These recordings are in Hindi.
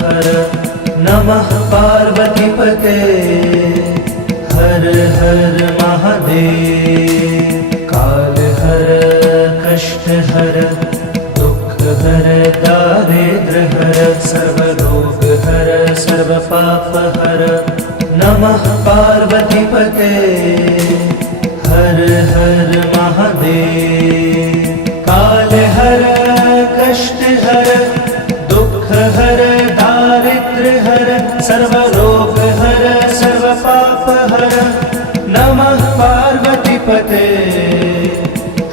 हर नमः पार्वतीपते हर हर महादेव। काल हर कष्ट हर दुख हर दारिद्र हर सर्व रोग हर सर्व पाप हर नमः पार्वतीपते हर हर महादेव। काल हर कष्ट हर दुख हर दारिद्र हर सर्व रोग हर सर्व पाप हर नमः पार्वतीपते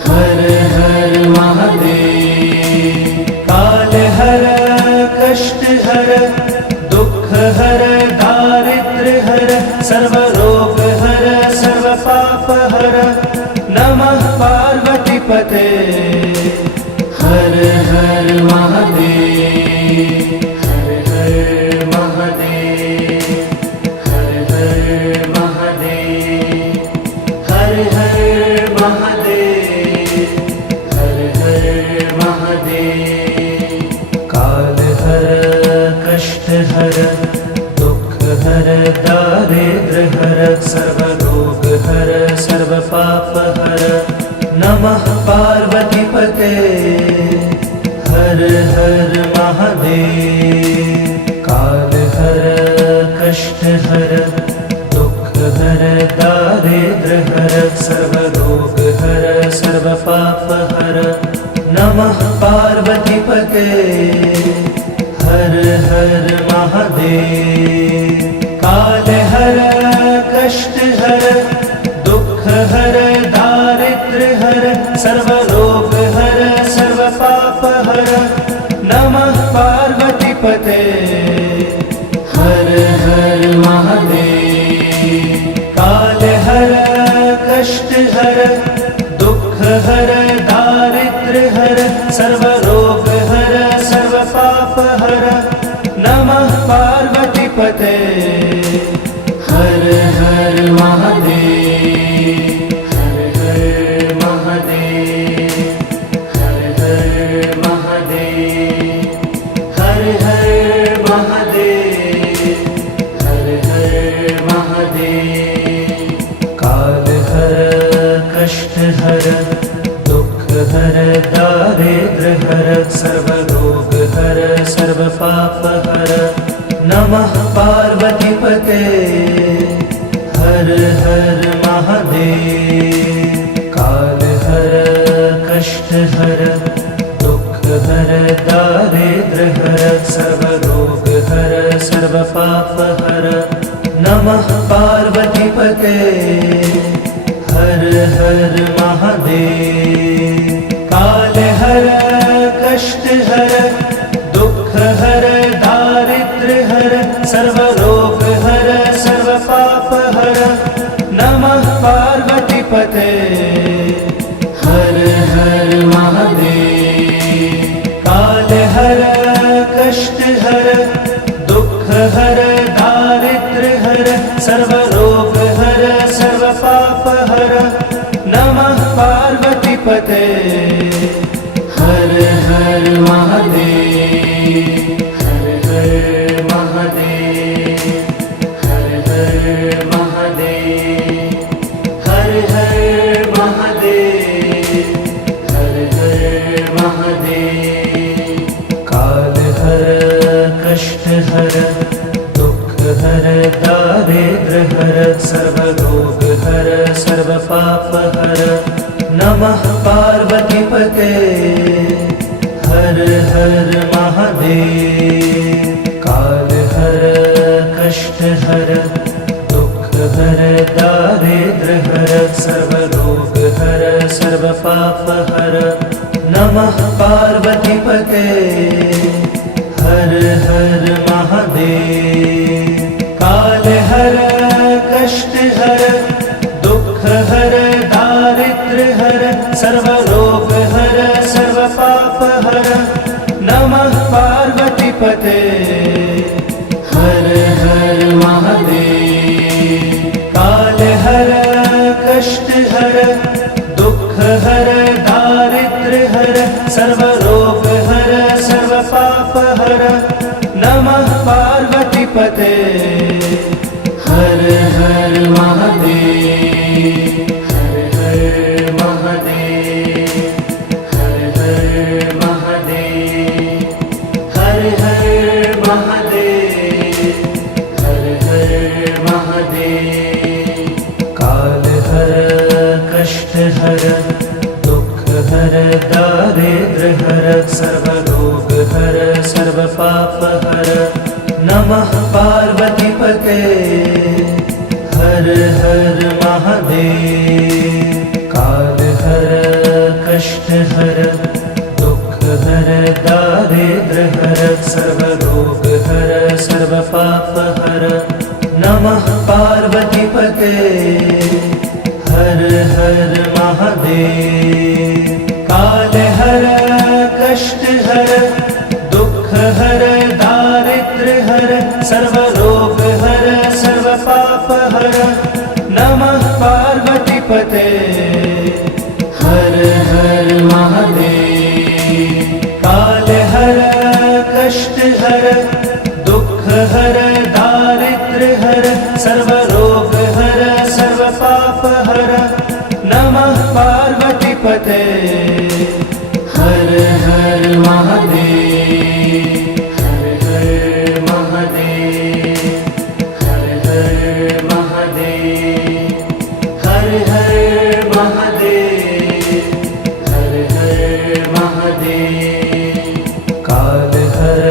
हर हर महादेव। काल हर कष्ट हर दुख हर दारिद्र हर सर्व रोग हर सर्व पाप हर नमः पार्वतीपते हर हर महादेव। हर हर महादेव हर हर महादेव हर हर महादेव हर हर महादेव। काल हर कष्ट हर दुख हर दारिद्र हर सर्व रोग हर सर्व पाप हर नमः पार्वतीपते हर हर महादेव। काल हर कष्ट हर दुख हर दारिद्र हर सर्व रोग हर सर्व पाप हर नमः पार्वतीपते हर हर महादेव। काल हर कष्ट हर दुख हर दारिद्र हर सर्व रोग हर सर्व पाप हर नमः पार्वतीपते हर हर महादेव। काल हर कष्ट हर दुख हर दारिद्र हर सर्व रोग हर सर्व पाप हर नमः पार्वतीपते हर हर महादेव। हर हर महादेव हर हर महादेव हर हर महादेव हर हर महादेव। काल हर कष्ट हर दुख हर दारिद्र हर सर्व रोग हर सर्व पाप हर नमः पार्वतीपते हर हर महादेव। काल हर कष्ट हर दुख हर दारिद्र हर सर्व रोग हर सर्व पाप हर नमः पार्वतीपते हर हर महादेव। काल हर कष्ट हर दुख हर दारिद्र हर सर्व रोग हर सर्व पाप हर नमः पार्वतीपते हर हर महादेव। काल हर कष्ट हर दुख हर दारिद्र हर सर्व रोग हर सर्व पाप हर नमः पार्वतीपते हर हर महादेव। हर हर महादेव हर हर महादेव हर हर महादेव हर हर महादेव। काल हर कष्ट हर दुख हर दारिद्र हर सर्व रोग हर सर्व पाप हर नमः पार्वतीपते हर हर महादेव। काल हर कष्ट हर दुख हर दारिद्र हर सर्व रोग हर सर्व पाप हर नमः पार्वतीपते हर हर महादेव। काल हर कष्ट हर दुख हर दारिद्र हर सर्व रोग हर सर्व पाप हर नमः पार्वतीपते हर हर महादेव। काल हर कष्ट हर दुख हर दारिद्र हर सर्व रोग हर सर्व पाप हर नमः पार्वतीपते हर हर महादेव हर हर महादेव हर हर महादेव हर हर महादेव हर हर महादेव काल हर कष्ट हर दुख हर दारिद्र हर सर्व रोग हर सर्व पाप हर नमः पार्वतीपते हर हर महादेव काल हर कष्ट हर दुख हर दारिद्र हर सर्व रोग हर सर्व पाप हर नमः पार्वतीपते हर हर महादेव काल हर कष्ट हर दुख हर दारिद्र हर सर्व रोग हर सर्व पाप हर नमः पार्वतीपते हर हर महादेव काल हर कष्ट हर दुख हर दारिद्र हर सर्व रोग हर सर्व पाप हर नमः पार्वतीपते हर हर महादेव हर हर महादेव हर हर महादेव हर हर महादेव हर हर महादेव काल हर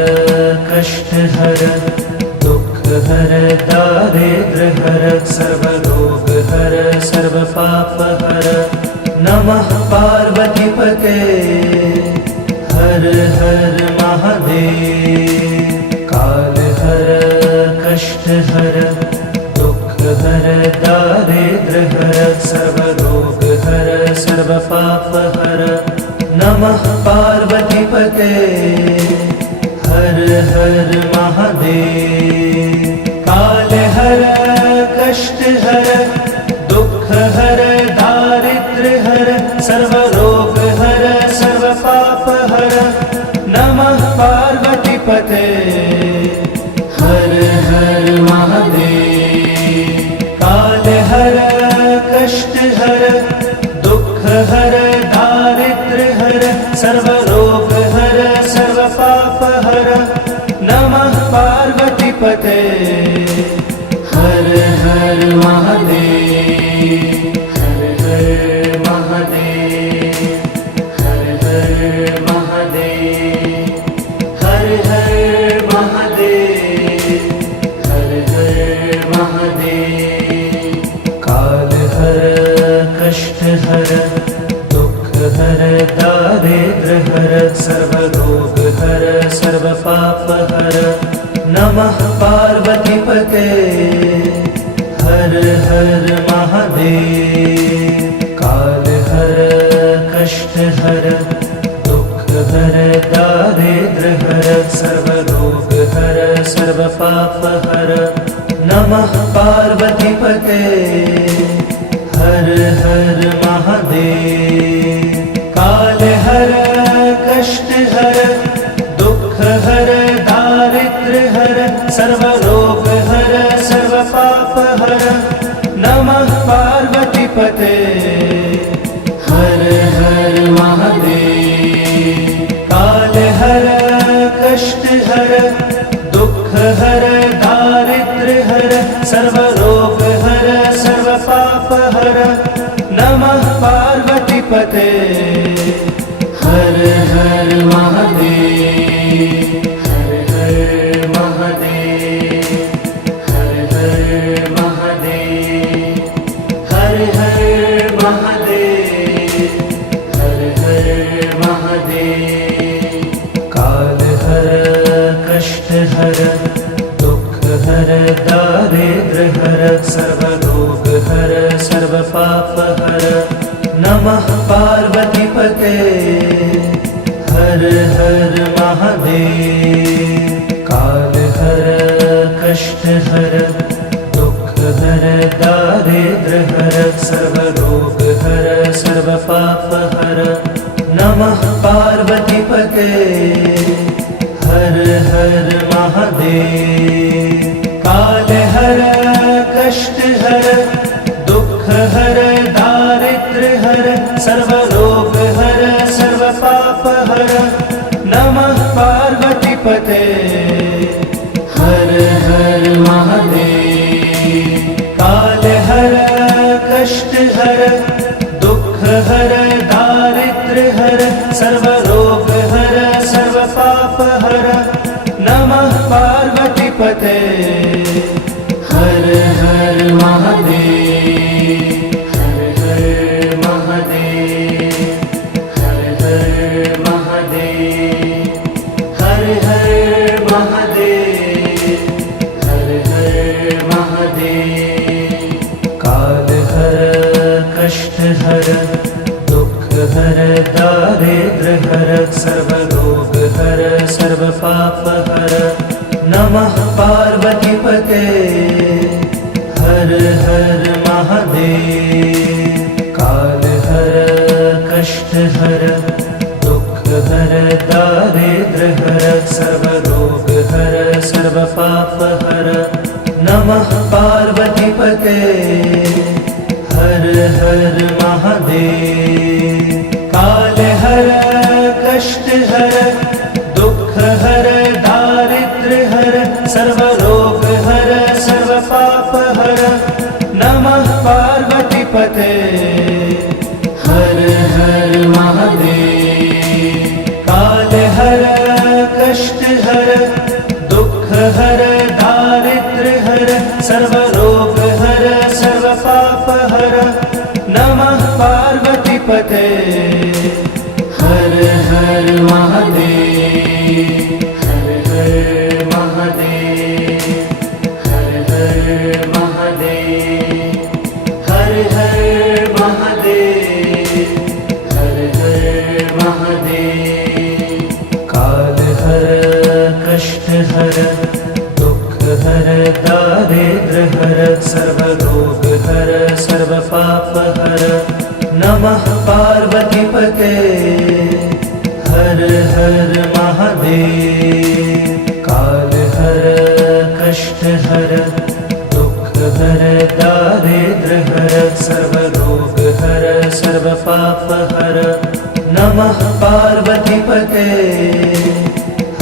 कष्ट हर दुख हर दारिद्र हर सर्व रोग हर सर्व पाप हर नमः पार्वतीपते हर हर महादेव काल हर कष्ट हर दुख हर दारिद्र हर सर्व रोग हर सर्व पाप हर नमः पार्वतीपते हर हर महादेव काल हर कष्ट हर दुख हर दारिद्र हर सर्व रोग हर सर्व पाप हर नमः पार्वतीपते हर हर महादेव काल हर कष्ट हर दुख हर दारिद्र हर सर्व रोग हर सर्व पाप हर नमः पार्वतीपते हर हर महादेव हर हर महादेव हर हर महादेव हर हर महादेव हर हर महादेव काल हर कष्ट हर दुख हर दारिद्र हर सर्व रोग हर सर्व पाप हर नमः पार्वतीपते हर हर महादेव काल हर कष्ट हर दुख हर दारिद्र हर सर्व रोग हर सर्व पाप हर नमः पार्वतीपते हर हर महादेव काल हर कष्ट हर दुख हर दारिद्र हर सर्व रोग हर सर्व पाप हर नमः पार्वतीपते हर हर महादेव काल हर कष्ट हर दुख हर दारिद्र हर सर्व रोग हर सर्व पाप हर नमः पार्वतीपते हर हर महादेव हर हर महादेव हर हर महादेव हर हर महादेव हर हर महादेव काल हर कष्ट हर दुख हर दारिद्र हर सर्व रोग हर सर्व पाप हर नमः पार्वतीपते हर हर महादेव काल हर कष्ट हर दुख हर दारिद्र हर सर्व रोग हर सर्व पाप हर नमः पार्वतीपते हर हर महादेव। पार्वतीपते हर हर महादेव हर हर महादेव हर हर महादेव हर हर महादेव हर हर महादेव काल हर कष्ट हर दुख हर दारिद्र हर सर्वरोग हर सर्व पाप हर नमः पार्वतीपते हर हर महादेव काल हर कष्ट हर दुख हर दारिद्र हर सर्वरोग हर सर्व पाप हर नमः पार्वतीपते हर हर महादेव काल हर कष्ट हर दुख हर दारिद्र हर सर्वरोग हर सर्व पाप हर नमः पार्वतीपते हर हर महादेव काल हर कष्ट हर दुख हर दारिद्र हर सर्वरोग हर सर्व पाप हर नमः पार्वतीपते हर हर महादेव हर हर महादेव हर हर महादेव हर हर महादेव हर हर महादेव काल हर कष्ट हर दुख हर दारिद्र हर सर्वरोग हर सर्व पाप हर नमः पार्वतीपते हर हर महादेव काल हर कष्ट हर दुख हर दारिद्र हर सर्वरोग हर सर्व पाप हर नमः पार्वतीपते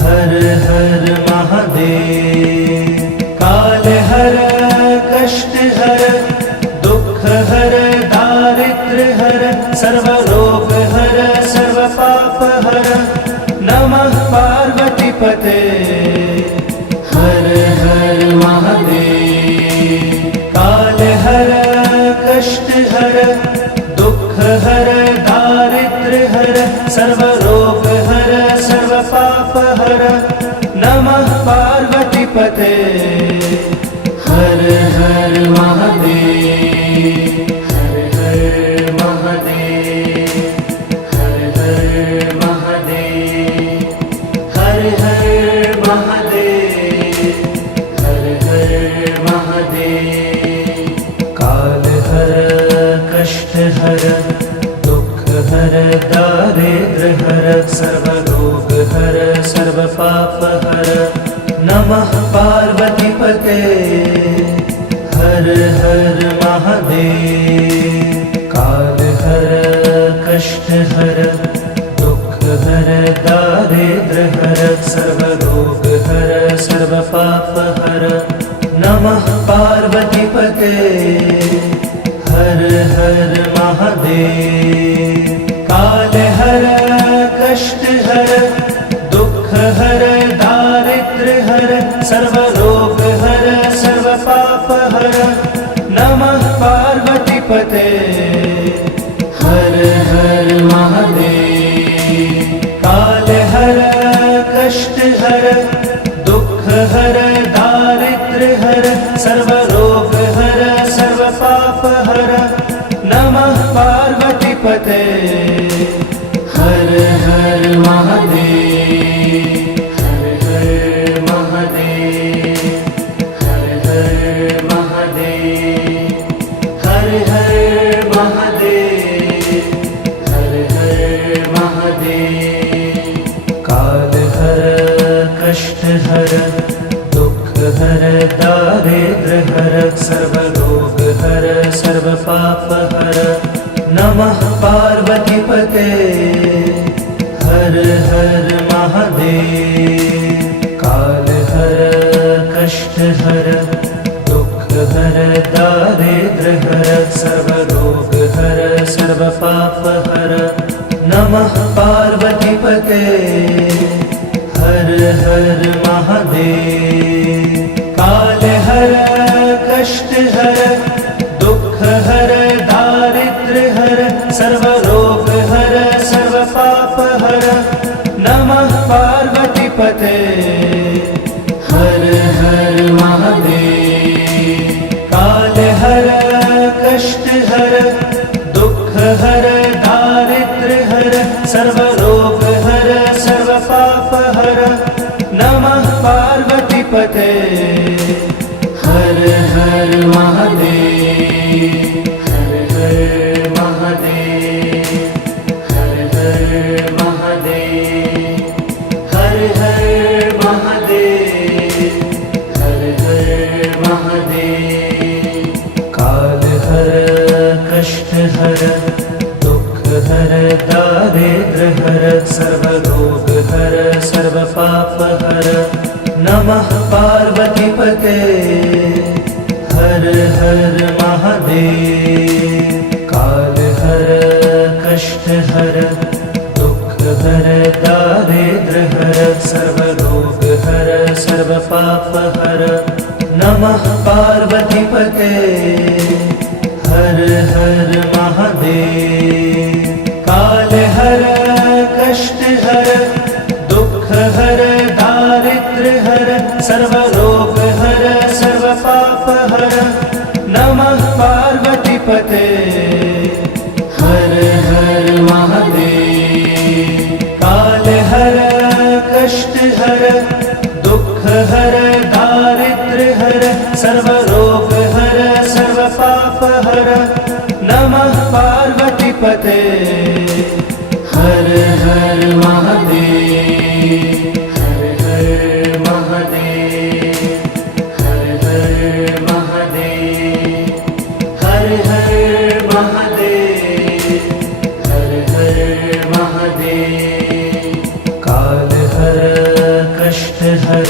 हर हर महादेव काल हर कष्ट हर दुख हर दारिद्र हर सर्वरोग हर सर्व पाप हर नमः पार्वतीपते हर हर महादेव काल हर कष्ट हर दुख हर दारिद्र हर सर्वरोग हर सर्व पाप हर नमः पार्वतीपते हर हर महादेव हर हर महादेव हर हर महादेव हर हर महादेव हर हर महादेव काल हर कष्ट हर दुख हर दारिद्र हर सर्वरोग हर सर्व पाप हर नमः पार्वतीपते हर हर महादेव काल हर कष्ट हर दुख हर दारिद्र हर सर्वरोग हर सर्व पाप हर नमः पार्वतीपते हर हर महादेव काल हर कष्ट हर दुख हर दारिद्र हर सर्वरोग हर सर्व पाप हर नमः पार्वतीपते हर हर महादेव काल हर कष्ट हर दुख हर दारिद्र हर सर्वरोग हर सर्व पाप हर नमः पार्वतीपते हर हर महादेव हर हर महादेव हर हर महादेव हर हर महादेव हर हर महादेव काल हर कष्ट हर दुख हर दारिद्र हर सर्वरोग हर सर्व पाप हर नमः पार्वतीपते हर हर महादेव काल हर कष्ट हर दुख हर दारिद्र हर सर्वरोग हर सर्व पाप हर नमः पार्वतीपते हर हर महादेव पते। हर हर महादेव, हर हर महादेव, हर हर महादेव, हर हर महादेव, हर हर महादेव। काल हर कष्ट हर दुख हर दारिद्र हर सर्व रोग हर सर्व पाप हर। नमः पार्वती पते। हर हर महादेव। काल हर कष्ट हर दुख हर दारिद्र हर सर्व रोग हर सर्व पाप हर। नमः पार्वती पते। हर हर महादेव। काल हर कष्ट हर दुख हर दारिद्र हर सर्व रोग हर सर्व पाप हर। नमः पार्वती पते। हर हर महादेव। काल हर कष्ट हर दुख हर दारिद्र हर सर्व रोग हर सर्व पाप हर। नमः पार्वती पते। हर हर महादेव। हर हर महादेव, हर हर महादेव, हर हर महादेव, हर हर महादेव। काल हर कष्ट हर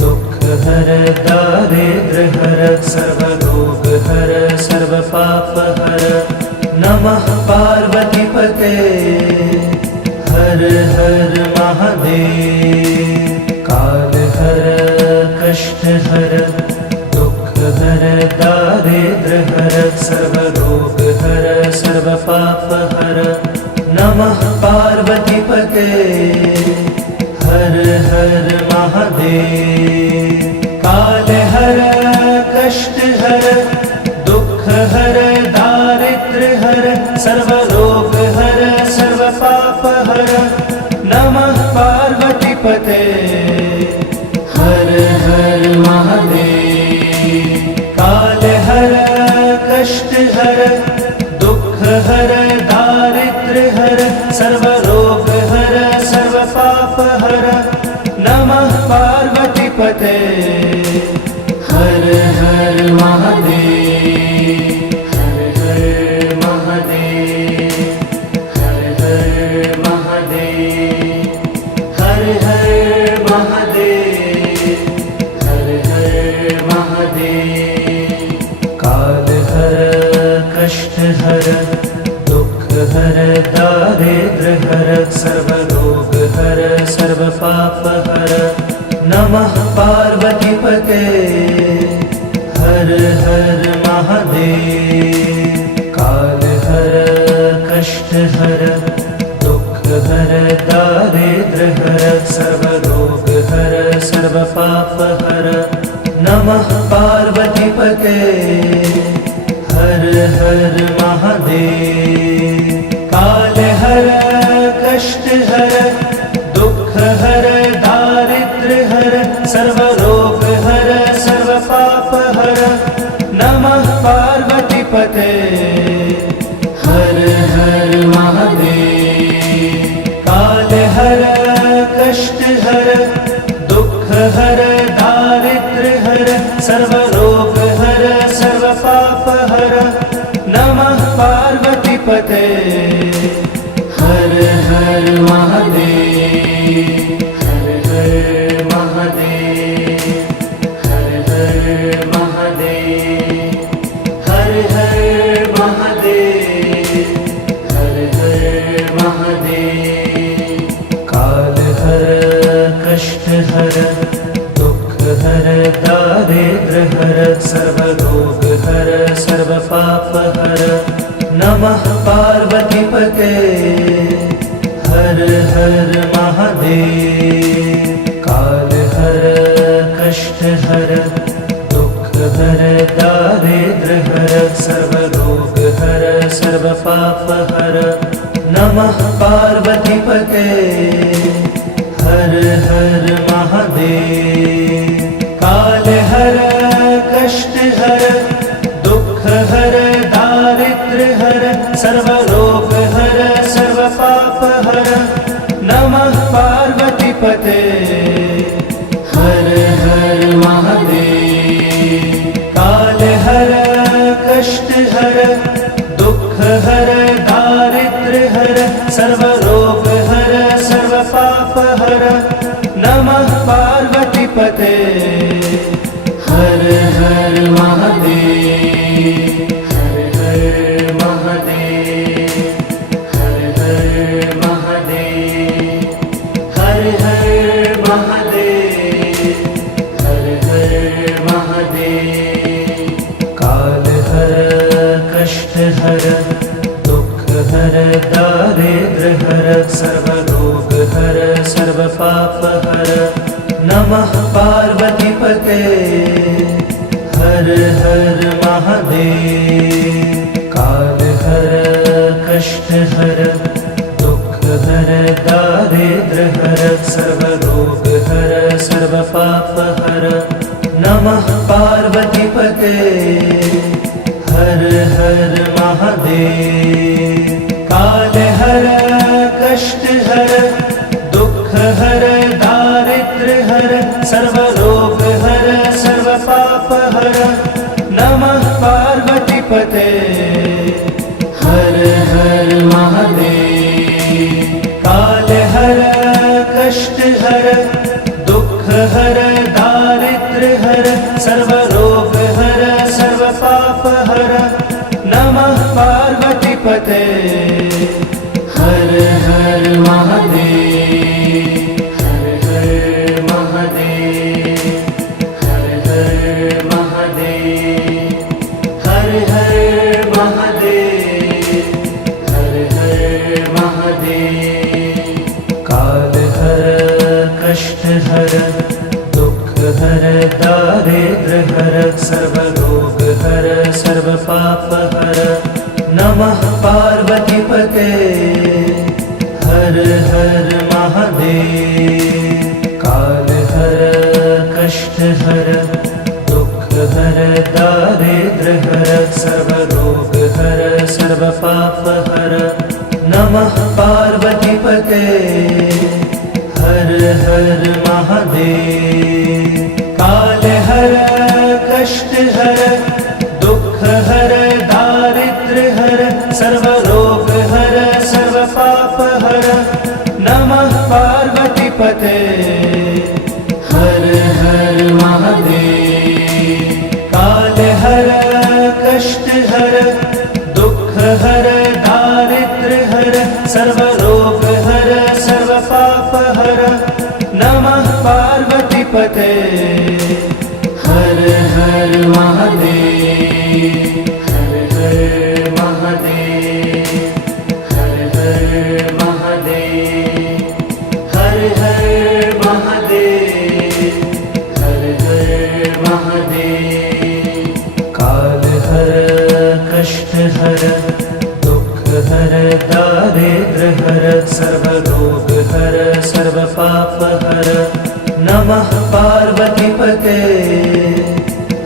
दुख हर दारिद्र हर सर्व रोग हर सर्व पाप हर। नमः पार्वती पते। हर हर महादेव। काल हर कष्ट हर दुख हर दारिद्र हर सर्व रोग हर सर्व पाप हर। नमः पार्वती पते। हर हर महादेव। काल हर कष्ट हर दुख हर दारिद्र हर सर्व रोग हर सर्व पाप हर। नमः पार्वती पते। हर हर महादेव। काल हर कष्ट हर दुख हर दारिद्र हर सर्व रोग हर सर्व पाप हर। नमः पार्वती पते। हर हर महादेव। हर हर महादेव, हर हर महादेव, हर हर महादेव, हर हर महादेव। काल हर कष्ट हर दुख हर दारिद्र हर सर्व रोग हर सर्व पाप हर। नमः पार्वती पते। हर हर महादेव। काल हर कष्ट हर दुख हर दारिद्र हर सर्व रोग हर सर्व पाप हर। नमः पार्वती पते। हर हर महादेव। काल हर कष्ट हर दुख हर दारिद्र हर सर्व रोग हर सर्व पाप हर। नमः पार्वती पते। हर हर महादेव। काल हर कष्ट हर दुख हर दारिद्र हर सर्व रोग हर सर्व पाप हर। नमः पार्वती पते। हर हर महादेव। हर हर महादेव, हर हर महादेव, हर हर महादेव, हर हर महादेव। काल हर कष्ट हर दुख हर दारिद्र हर सर्व रोग हर सर्व पाप हर। नमः पार्वती पते। हर हर महादेव। काल हर कष्ट हर दुख हर दारिद्र हर सर्व रोग हर सर्व पाप हर। नमः पार्वती पते। हर हर महादेव। हर हर महादेव। काल हर कष्ट हर दुख हर दारिद्र हर सर्व रोग हर सर्व पाप हर नमः पार्वती पते। हर हर महादेव। काल हर कष्ट हर दुख हर दारिद्र हर सर्व रोग हर सर्व पाप हर नमः पार्वती पते। हर हर महादेव। काल हर कष्ट हर दुख हर दारिद्र हर सर्व रोग हर सर्व पाप हर नमः पार्वती पते। हर हर महादेव। हर हर महादेव। हर हर महादेव। हर हर महादेव। हर हर महादेव। काल हर कष्ट हर दुख हर दारिद्र हर सर्व रोग हर सर्व पाप हर नमः पार्वती पते। हर हर महादेव। काल हर कष्ट हर दुख हर दारिद्र हर सर्व रोग हर सर्व पाप हर नमः पार्वती पते। हर हर महादेव। काल हर कष्ट हर दुख हर दारिद्र हर सर्व रोग हर सर्व पाप हर नमः पार्वती पते। हर हर महादेव। काल हर कष्ट हर दुख हर दारिद्र हर सर्व रोग हर सर्व पाप हर नमः पार्वती पते। हर हर महादेव। हर हर महादेव। हर हर महादेव। हर हर महादेव। हर हर महादेव। काल हर कष्ट हर दुख हर दारिद्र हर सर्व रोग हर सर्व पाप हर नमः पार्वती पते।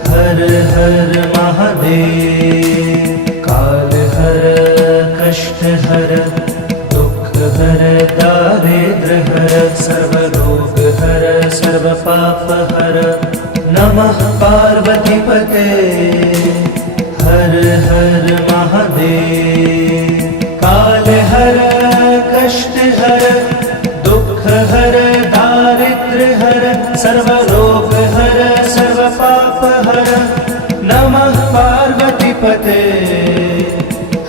हर हर महादेव। काल हर कष्ट हर दुख हर दारिद्र हर सर्व रोग हर सर्व पाप हर नमः पार्वती पते। हर हर महादेव। काल हर कष्ट हर दुख हर दारिद्र हर सर्व रोग हर सर्व पाप हर नमः पार्वती पते।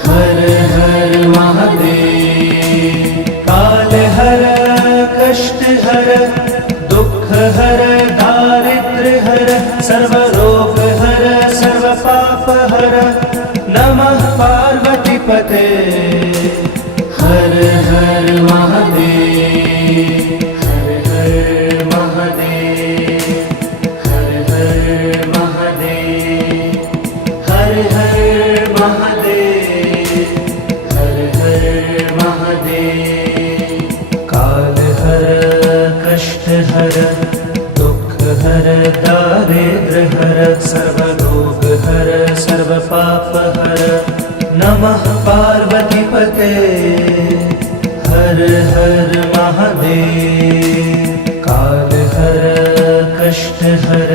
हर हर महादेव। काल हर कष्ट हर दुख हर दारिद्र हर सर्व रोग हर सर्व पाप हर नमः पार्वती पते। हर हर महादेव। हर हर महादेव। हर हर महादेव। हर हर महादेव। हर हर महादेव। काल हर कष्ट हर दुख हर दारिद्र हर सर्व रोग हर सर्व पाप हर नमः पार्वती पते। हर हर महादेव। काल हर कष्ट हर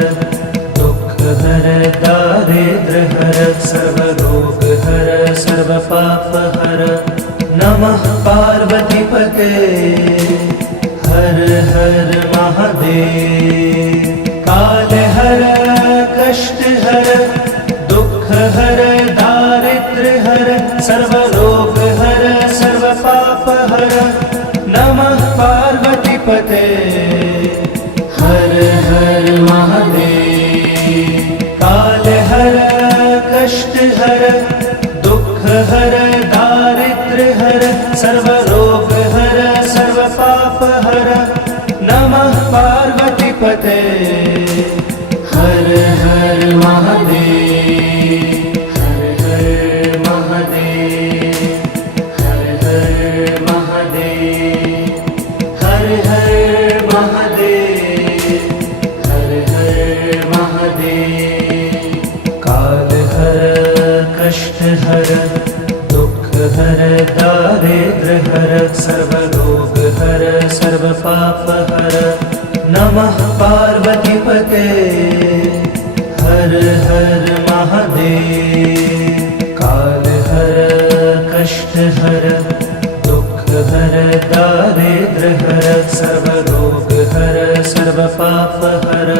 दुख हर दारिद्र हर सर्व रोग हर सर्व पाप हर नमः पार्वती पते। हर हर महादेव। काल हर कष्ट हर दुख हर दारिद्र हर सर्व रोग हर सर्व पाप हर नमः पार्वती पते। हर हर महादेव। काल हर कष्ट हर दुख हर दारिद्र हर सर्व रोग हर सर्व पाप हर नमः पार्वती पते। हर हर महादेव, हर हर महादेव, हर हर महादेव, हर हर महादेव, हर हर महादेव। काल हर कष्ट हर दुख हर दारिद्र हर सर्वरोग हर सर्व पाप हर नमः पार्वती पते हर हर महादेव। काल हर कष्ट हर दुख हर दारिद्र हर सर्वरोग हर सर्व पाप हर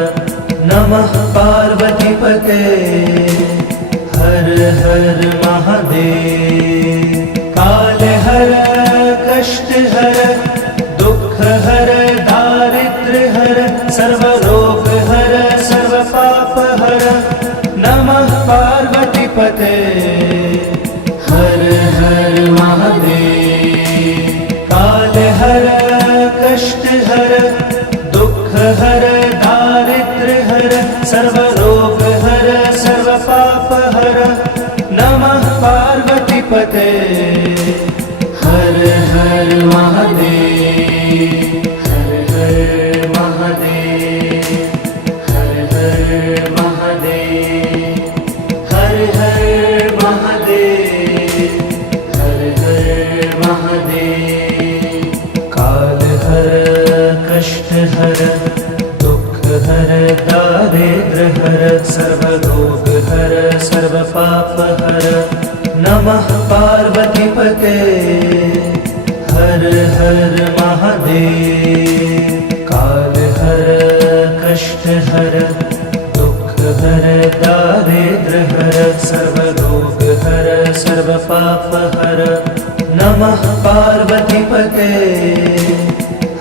नमः पार्वती पते हर हर महादेव। काल हर कष्ट हर दुख हर दारिद्र हर सर्वरोग हर सर्व पाप हर नमः पार्वती पते हर हर महादेव। काल हर कष्ट हर दुख हर दारिद्र हर सर्वरोग हर सर्व पाप हर नमः पार्वती पते हर हर महादेव, हर हर महादेव, हर हर महादेव, हर हर महादेव, हर हर महादेव। काल हर कष्ट हर दुख हर दारिद्र हर सर्वरोग हर सर्व पाप हर नमः पार्वती पते हर हर महादेव। काल हर कष्ट हर दुख हर दारिद्र हर सर्वरोग हर सर्व पाप हर नमः पार्वती पते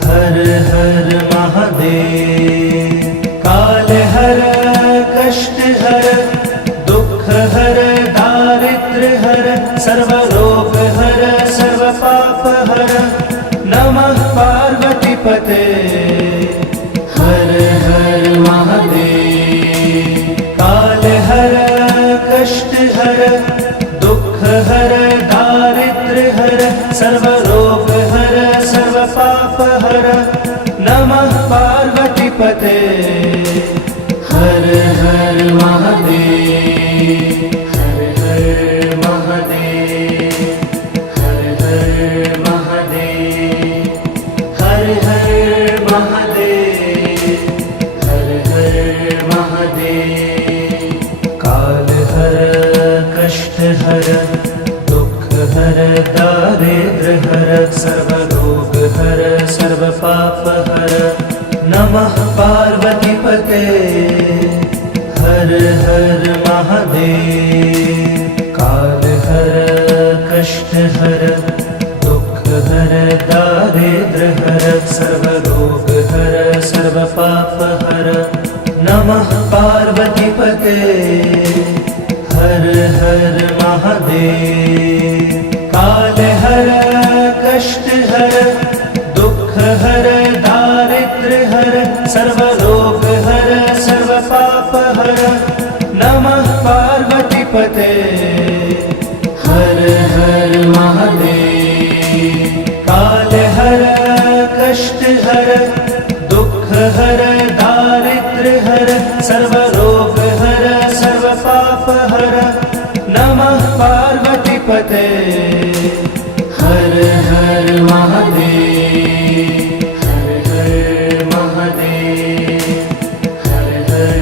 हर हर महादेव। काल हर कष्ट हर दुख हर दारिद्र हर सर्वरोग हर सर्व पाप हर नमः पार्वती पते हर हर महादेव। काल हर कष्ट हर दुख हर दारिद्र हर सर्वरोग हर सर्व पाप हर नमः पार्वती पते हर हर महादेव, हर हर महादेव, हर हर महादेव, हर हर महादेव, हर हर महादेव। काल हर कष्ट हर दुख हर दारिद्र हर सर्वरोग हर सर्व पाप हर नमः पार्वती पते हर हर महादेव। काल हर कष्ट हर दुख हर दारिद्र हर सर्वरोग हर सर्व पाप हर नमः पार्वती पते हर हर महादेव। काल हर कष्ट हर दुख हर दारिद्र हर सर्वरोग हर सर्व पाप हर नमः पार्वती पते हर हर महादेव। काल हर कष्ट हर दुख हर दारिद्र हर सर्वरोग हर सर्व पाप हर नमः पार्वती पते हर हर महादेव, हर हर महादेव, हर हर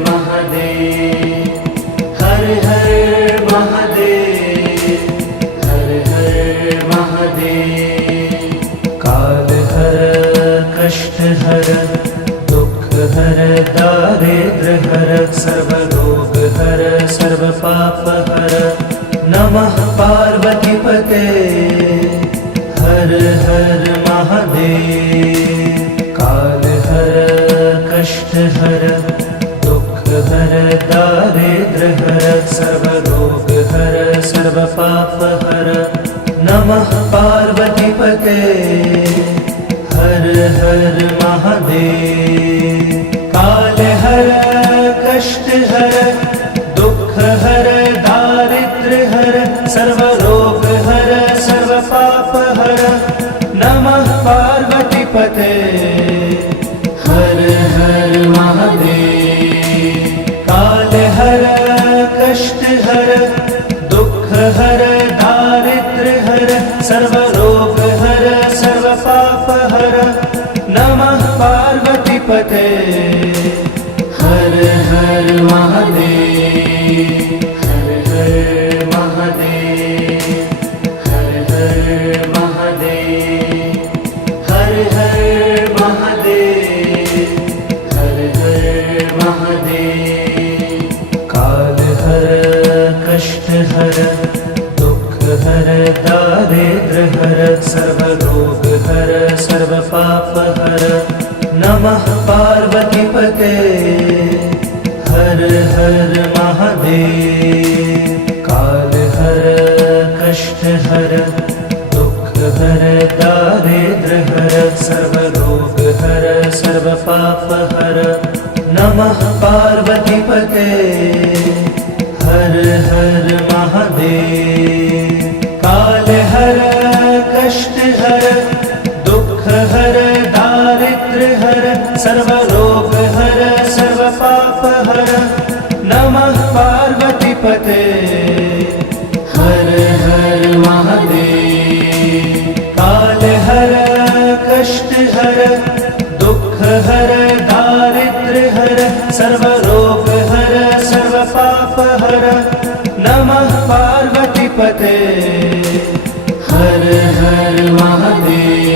महादेव, हर हर महादेव, हर हर महादेव। काल हर कष्ट हर दुख हर दारिद्र हर सर्वरोग हर सर्व पाप हर नमः पार्वती पते हर हर महादेव। काल हर कष्ट हर दुख हर दारिद्र हर सर्वरोग हर सर्व पाप हर नमः पार्वती पते हर हर महादेव। काल हर कष्ट हर दुख हर दारिद्र्य हर सर्व रोग हर सर्व पाप हर नमः पार्वती पते हर हर महादेव। काल हर कष्ट हर दुख हर दारिद्र्य हर सर्व रोग हर सर्व पाप हर नमः पार्वती पते हर हर महादेव। हर हर महादेव हर हर महादेव हर हर महादेव हर हर महादेव। काल हर कष्ट हर दुख हर दारिद्र्य हर सर्व रोग हर सर्व पाप हर नमः पार्वती पते हर हर महादेव। काल हर कष्ट हर दुख हर दारिद्र्य हर सर्व रोग हर सर्व पाप हर नमः पार्वती पते हर हर महादेव। काल हर कष्ट हर दुख हर दारिद्र्य हर सर्व रोग हर सर्व पाप हर नमः पार्वती पते हर हर महादेव। काल हर कष्ट हर दुख हर दारिद्र्य हर सर्व रोग हर सर्व पाप हर नमः पार्वती पते हर हर महादेव।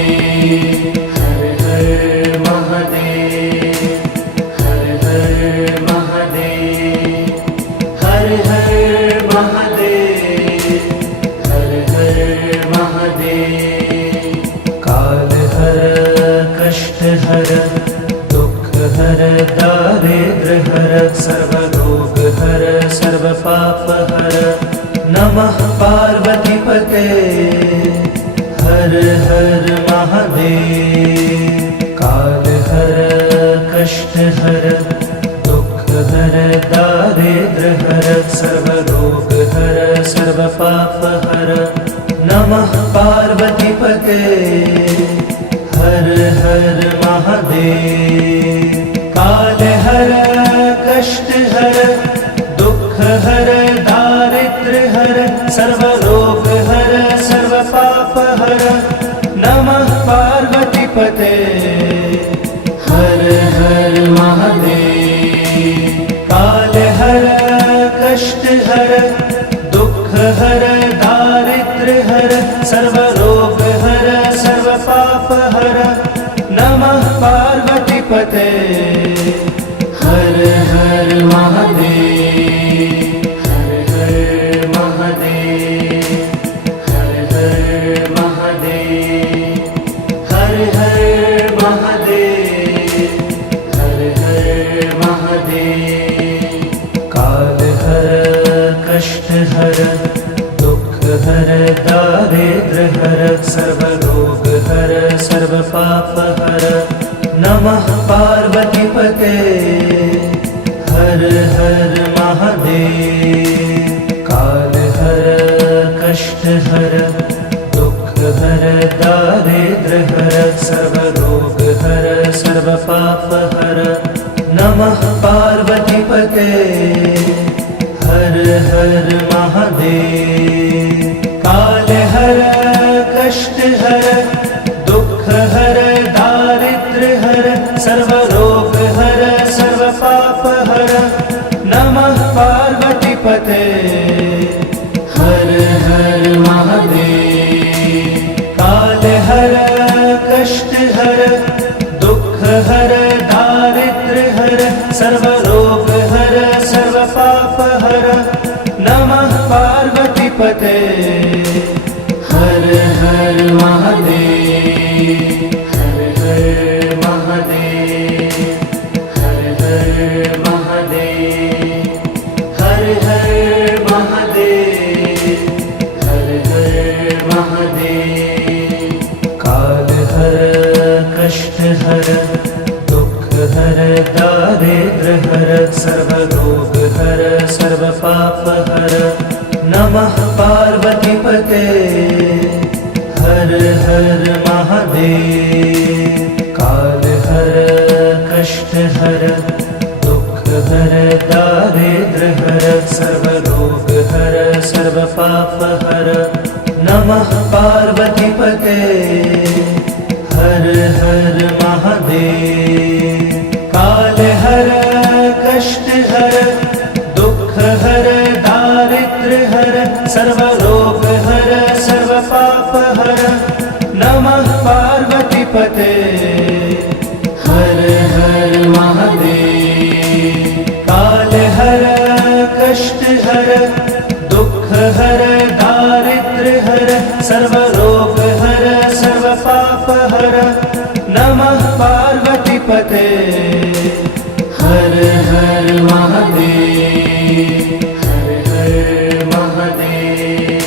हर हर महादेव हर हर महादेव हर हर महादेव हर हर महादेव। काल हर कष्ट हर दुख हर दारिद्र्य हर सर्व रोग हर सर्व पाप हर नमः पार्वती पते हर हर महादेव। काल हर कष्ट हर दुख हर दारिद्र्य हर सर्व रोग हर सर्व पाप हर नमः पार्वती पते हर हर महादेव। काल हर कष्ट हर दुख हर दारिद्र्य हर सर्व रोग हर सर्व पाप हर नमः पार्वती पते हर हर महादेव। काल हर कष्ट हर दुख हर दारिद्र्य हर सर्व रोग हर सर्व पाप हर नमः पार्वती पते हर हर महादेव। हर हर महादेव हर हर महादेव हर हर महादेव हर हर महादेव। काल हर कष्ट हर दुख हर दारिद्र्य हर सर्व रोग हर सर्व पाप हर नमः पार्वती पते हर हर महादेव। काल हर कष्ट हर दुख हर दारिद्र्य हर सर्व रोग हर सर्व पाप हर नमः पार्वती पते हर हर महादेव। काल हर कष्ट हर दुख हर दारिद्र्य हर सर्व रोग हर सर्व पाप हर नमः पार्वती पते हर हर महादेव। काल हर कष्ट हर दुख हर दारिद्र्य हर सर्व रोग हर सर्व पाप हर नमः पार्वती पते हर हर महादेव। हर हर महादेव हर हर महादेव हर हर महादेव हर हर महादेव। काल हर कष्ट हर दुख हर दारिद्र्य हर हर सर्वरोग हर सर्वपाप हर नमः पार्वतीपते हर हर महादेव। काल हर कष्ट हर दुख हर दारिद्र हर सर्वरोग हर सर्वपाप हर नमः पार्वतीपते हर हर महादेव। काल हर कष्ट हर दुख हर दारिद्र हर सर्वरोग हर सर्वपाप हर नमः पार्वतीपते हर हर महादेव। काल हर कष्ट हर दुख हर दारिद्र हर सर्वरोग हर सर्वपाप हर नमः पार्वतीपते हर हर महादेव। हर हर महादेव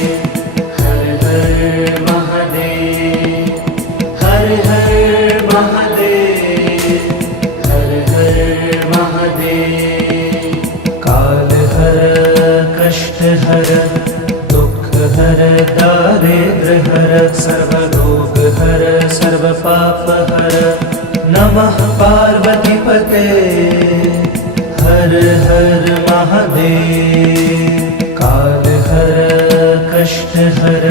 हर हर महादेव हर हर महादेव हर हर महादेव। काल हर कष्ट हर दुख हर दारिद्र हर सर्वरोग हर सर्वपाप हर नमः पार्वतीपते हर हर महादेव। काल हर कष्ट हर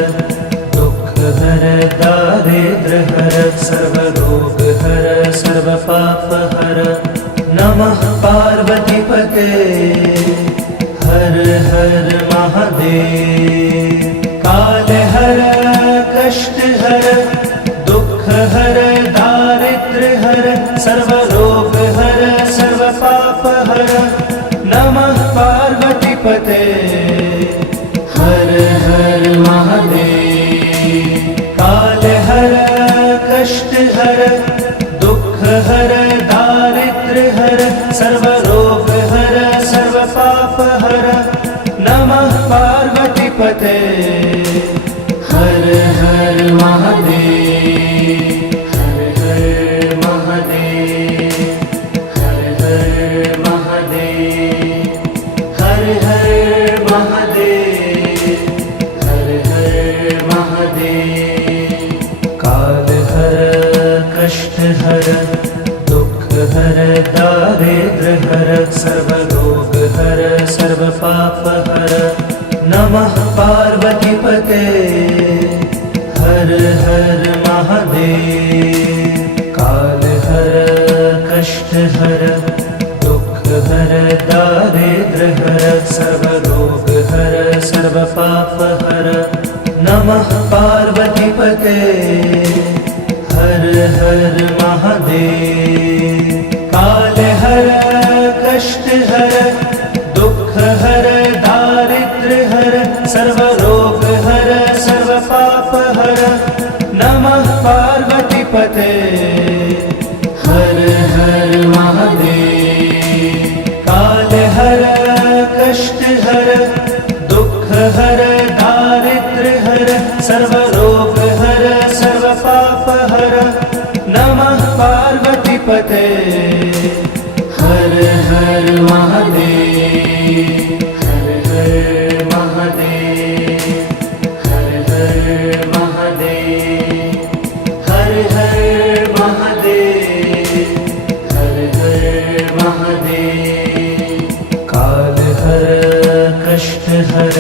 दुख हर दारिद्र हर सर्वरोग हर सर्वपाप हर नमः पार्वतीपते हर हर महादेव। काल हर कष्ट हर दुख हर दारिद्र हर सर्वरोग हर सर्वपाप हर नमः पार्वतीपते हर हर महादेव। काल हर कष्ट हर दुख हर दारिद्र हर सर्वरोग हर सर्वपाप हर नमः पार्वतीपते हर हर महादेव। हर हर महादेव हर हर महादेव हर हर महादेव हर हर महादेव। काल हर कष्ट हर दुख हर दारिद्र हर सर्वरोग हर सर्वपाप हर नमः पार्वतीपते हर हर महादेव। काल हर कष्ट हर दुख हर दारिद्र हर सर्वरोग हर सर्वपाप हर नमः पार्वतीपते हर हर महादेव। काल हर कष्ट हर दुख हर दारिद्र हर सर्वरोग हर सर्वपाप हर नमः पार्वतीपते हर हर महादेव। काल हर कष्ट हर दुख हर दारिद्र हर सर्वरोग हर सर्वपाप हर नमः पार्वतीपते हर हर महादेव। हर हर महादेव हर हर महादेव हर हर महादेव हर हर महादेव। काल हर कष्ट हर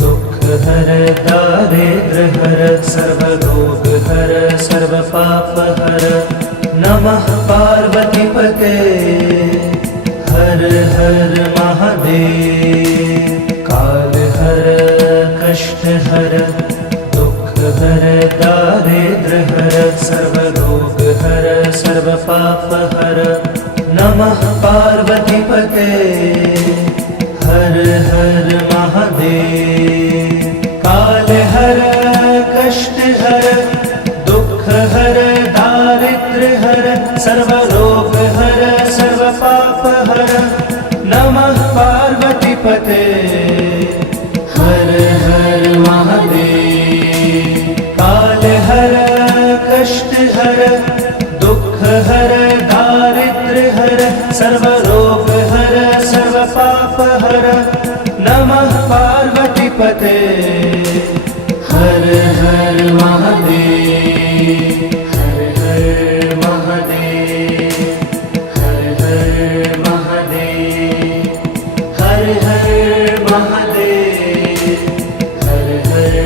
दुख हर दारिद्र हर सर्वरोग हर सर्वपाप हर नमः पार्वतीपते हर हर महादेव। काल हर कष्ट हर दुख हर दारिद्र हर सर्वरोग हर सर्वपाप हर नमः पार्वतीपते हर हर महादेव। काल हर कष्ट हर दुख हर दारिद्र हर सर्वरोग हर सर्वपाप हर नमः पार्वतीपते हर हर महादेव। काल हर कष्ट हर दुख हर दारिद्र हर सर्वरोग हर सर्वपापहर नमः पार्वतीपते हर हर महादेव हर हर महादेव हर हर महादेव हर हर महादेव हर हर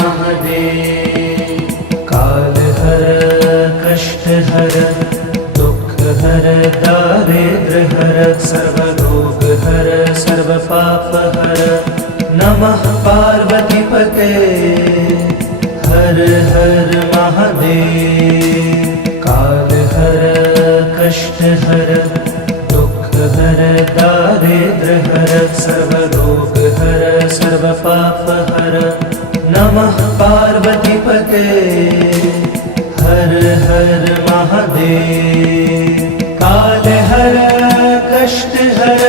महादेव काल हर कष्ट हर दुख हर दारिद्र हर सर्वरोग हर सर्वपाप हर नमः पार्वतीपते हर हर महादेव काल हर कष्ट हर दुख हर दारिद्र हर सर्वरोग हर सर्वपाप हर नमः पार्वतीपते हर हर महादेव काल हर कष्ट हर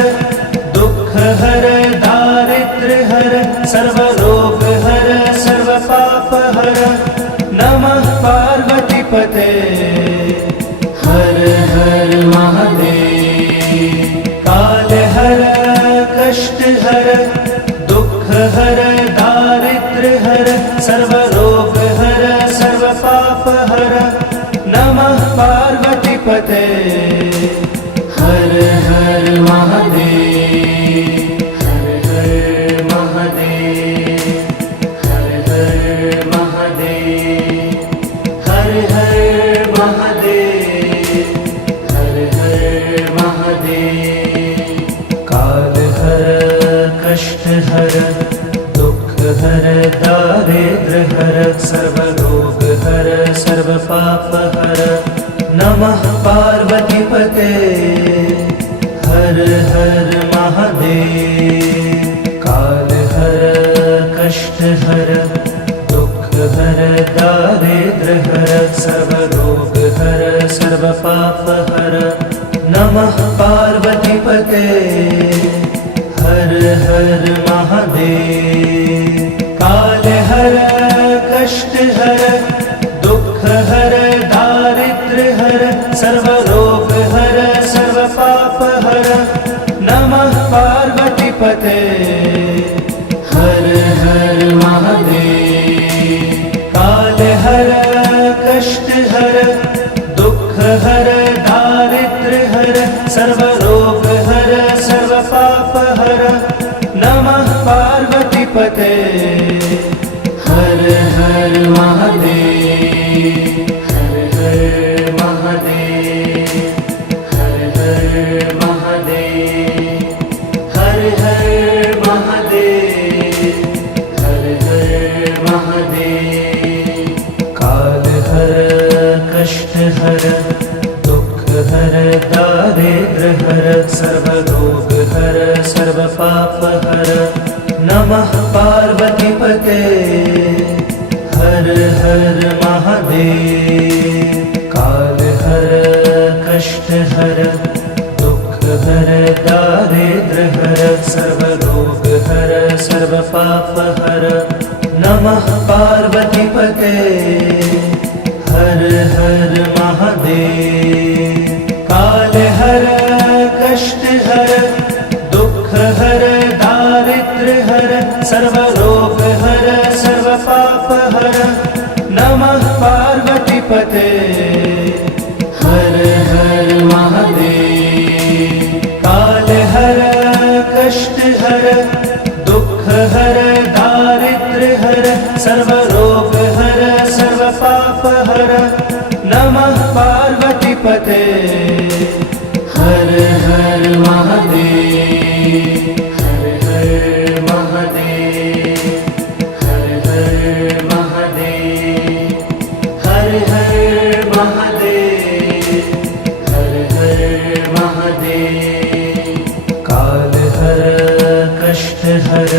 दुख हर दारिद्र हर सर्वरोग हर सर्वपाप हर नमः पार्वतीपते हर हर महादेव काल हर कष्ट हर दुख हर दारिद्र हर सर्वरोग हर सर्वपाप हर नमः पार्वतीपते हर हर महादेव हर हर महादेव हर हर महादेव हर हर महादेव हर हर महादेव काल हर कष्ट हर दुख हर दारिद्र हर सर्वरोग हर सर्वपाप हर नमः पार्वतीपते हर हर महादेव काल हर कष्ट हर दुख हर दारिद्र हर सर्वरोग हर सर्वपाप हर नमः पार्वतीपते हर हर महादेव काल हर कष्ट हर दुख हर दारिद्र हर सर्वरोग हर सर्वपाप हर नमः पार्वतीपते हर हर महादेव काल हर कष्ट हर दुख हर दारिद्र हर सर्वरोग हर सर्वपाप हर नमः पार्वतीपते हर हर महादेव हर हर महादेव हर हर महादेव हर हर महादेव हर हर महादेव काल हर कष्ट हर दुख हर दारिद्र हर सर्वरोग हर सर्वपाप हर नमः पार्वतीपते हर हर महादेव काल हर कष्ट हर दुख हर दारिद्र हर सर्वरोग हर सर्वपाप हर नमः पार्वतीपते हर हर महादेव काल हर कष्ट हर दुख हर दारिद्र हर सर्वरोग हर सर्वपाप हर नमः पार्वतीपते हर हर महादेव काल हर कष्ट हर दुख हर दारिद्र हर सर्वरोग हर सर्वपाप हर नमः पार्वतीपते हर हर महादेव हर हर महादेव हर हर महादेव हर हर महादेव हर हर महादेव काल हर कष्ट हर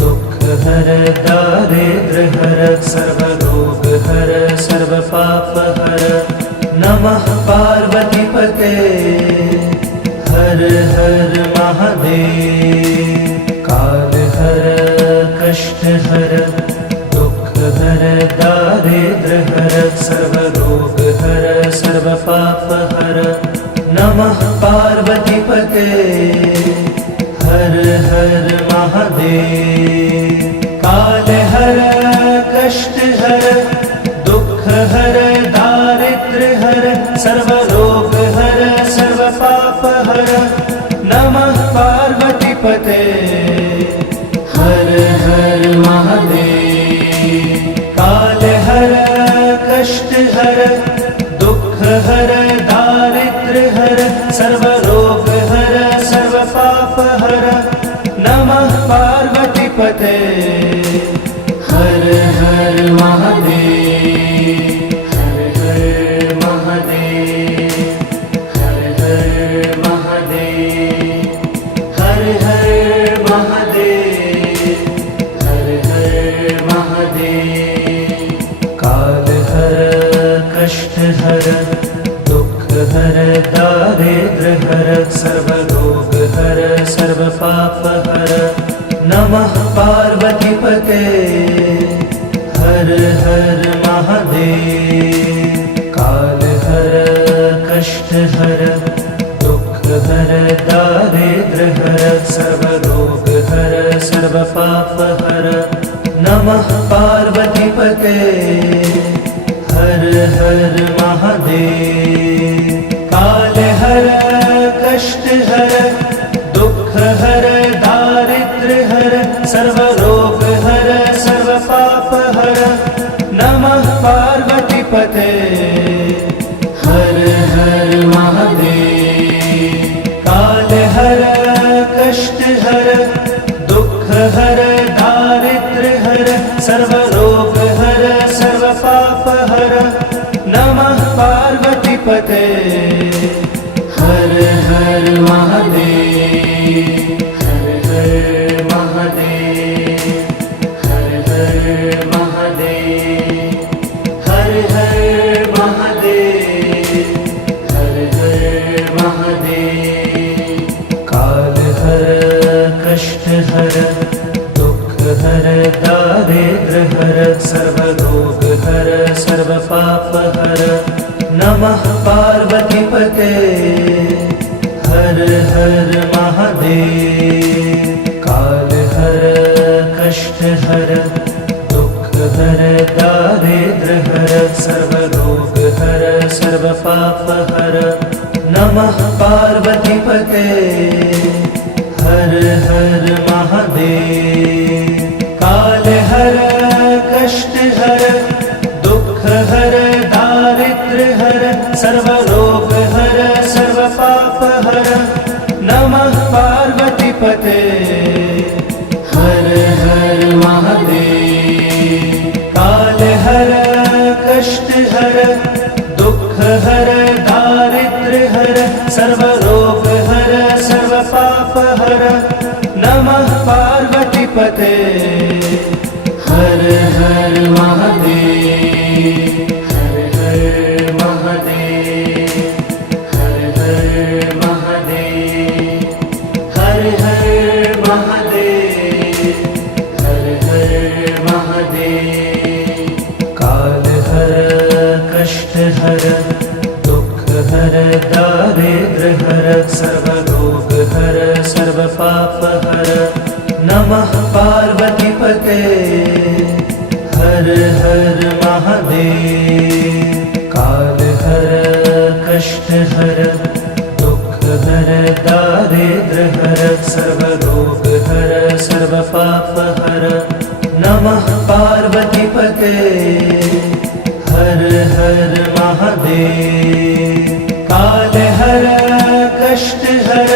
दुख हर दारिद्र हर सर्वरोग हर सर्वपाप हर नमः पार्वतीपते हर हर महादेव काल हर कष्ट हर दुख हर दारिद्र हर सर्वरोग हर सर्वपाप हर नमः पार्वतीपते हर हर महादेव। काल हर कष्ट हर दुख हर दारिद्र्य हर सर्व रोग हर सर्व पाप हर नमः पार्वती पते। हर हर महादेव। काल हर कष्ट हर दुख हर दारिद्र्य हर सर्व रोग हर सर्व पाप हर नमः पार्वती पते। हर हर महादेव। हर हर महादेव। हर हर महादेव। हर हर महादेव। हर हर महादेव। काल हर कष्ट हर दुख हर दारिद्र्य हर सर्व रोग हर सर्व पाप हर नमः पार्वती पते। हर हर महादेव। काल हर कष्ट हर दुख हर दारिद्र्य हर सर्व रोग हर सर्व पाप हर नमः पार्वती पते। हर हर महादेव। काल हर कष्ट हर दुख हर दारिद्र्य हर सर्व रोग हर सर्व पाप हर नमः पार्वती पते। हर हर महादेव। काल हर कष्ट हर दुख हर दारिद्र्य हर सर्व रोग हर सर्व पाप हर नमः पार्वती पते। हर हर महादेव। हर हर महादेव। हर हर महादेव। हर हर महादेव। हर हर महादेव। काल हर कष्ट हर दुख हर दारिद्र्य हर सर्व रोग हर सर्व पाप हर नमः पार्वती पते। हर हर महादेव। काल हर कष्ट हर दुख हर दारिद्र्य हर सर्व रोग हर सर्व पाप हर नमः पार्वती पते। हर हर महादेव। काल हर कष्ट हर दुख हर दारिद्र्य हर सर्व रोग हर सर्व पाप हर नमः पार्वती पते। हर हर महादेव। काल हर कष्ट हर दुख हर दारिद्र्य हर सर्व रोग हर सर्व पाप हर नमः पार्वती पते। हर हर महादेव। हर हर महादेव। हर हर महादेव। हर हर महादेव। हर हर महादेव। काल हर कष्ट हर दुख हर दारिद्र्य हर सर्व रोग हर सर्व पाप हर नमः पार्वती पते। हर हर महादेव। काल हर कष्ट हर दुख हर दारिद्र्य हर सर्व रोग हर सर्व पाप हर नमः पार्वती पते। हर हर महादेव। काल हर कष्ट हर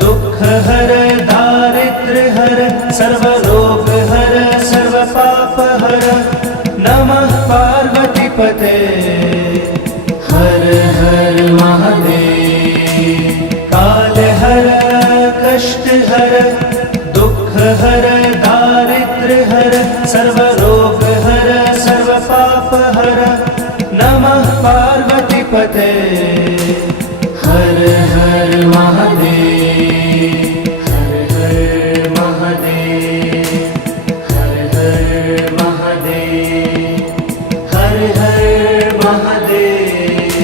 दुख हर दारिद्र्य हर सर्व रोग हर सर्व पाप हर नमः पार्वती पते। हर हर महादेव। काल हर कष्ट हर दुख हर दारिद्र्य हर सर्व रोग हर सर्व पाप हर नमः पार्वती पते। हर हर महादेव। हर हर महादेव। हर हर महादेव। हर हर महादेव।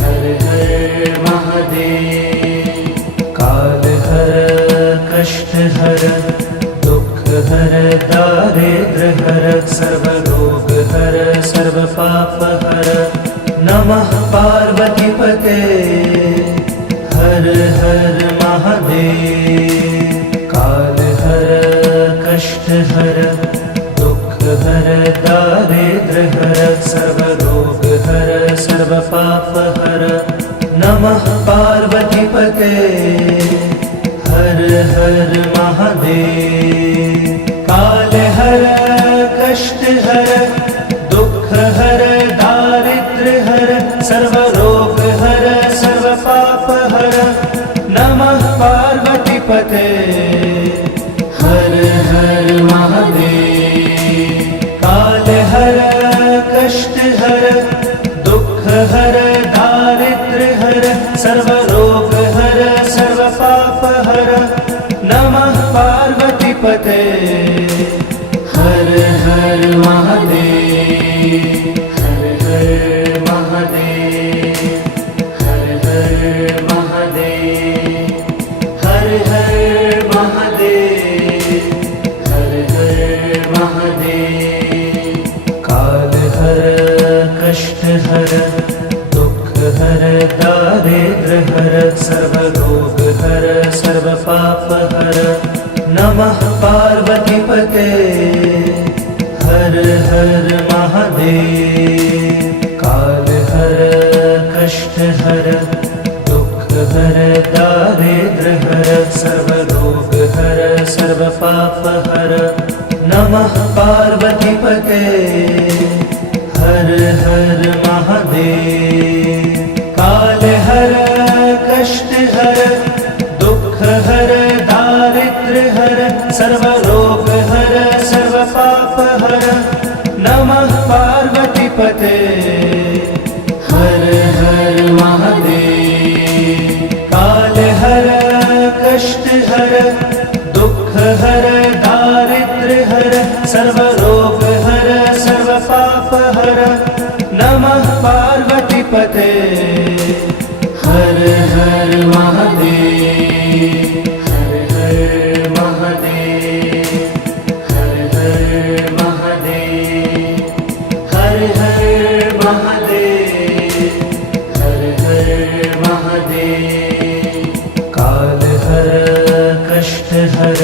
हर हर महादेव। काल हर पार्वतीपते हर हर महादेव। काल हर कष्ट हर दुख हर दारिद्र हर सर्व रोग हर सर्व पाप हर नमः पार्वतीपते हर हर महादेव। काल हर कष्ट हर दुख हर दारिद्र हर सर्व रोग हर सर्व पाप हर नमः पार्वतीपते हर हर महादेव। काल हर कष्ट हर दुख हर दारिद्र हर सर्व रोग हर सर्व पाप हर नमः पार्वतीपते हर हर महादेव। हर हर महादेव हर हर महादेव हर हर महादेव हर हर महादेव। काल हर कष्ट हर दुख हर दारिद्र हर सर्व रोग हर सर्व पाप हर नमः पार्वतीपते हर हर महादेव। काल हर कष्ट हर दुख हर दारिद्र हर सर्व रोग हर सर्व पाप हर नमः पार्वतीपते हर हर महादेव। काल हर कष्ट हर दुख हर दारिद्र हर सर्व रोग हर सर्व पाप हर नमः पार्वतीपते हर हर महादेव। काल हर कष्ट हर दुख हर दारिद्र हर सर्व रोग हर सर्व पाप हर नमः पार्वतीपते हर हर महादेव। हर हर महादेव हर हर महादेव हर हर महादेव हर हर महादेव। काल हर कष्ट हर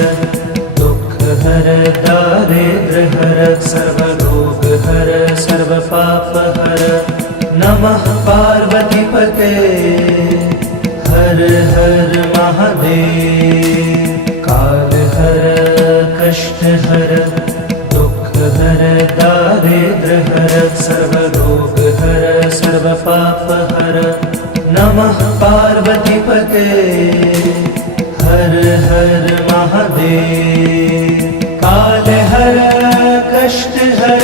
दुख हर दारिद्र हर सर्व रोग हर सर्व पाप हर नमः पार्वतीपते हर हर महादेव। काल हर कष्ट हर दुख हर दारिद्र हर सर्व रोग हर सर्व पाप हर नमः पार्वतीपते हर हर महादेव। काल हर कष्ट हर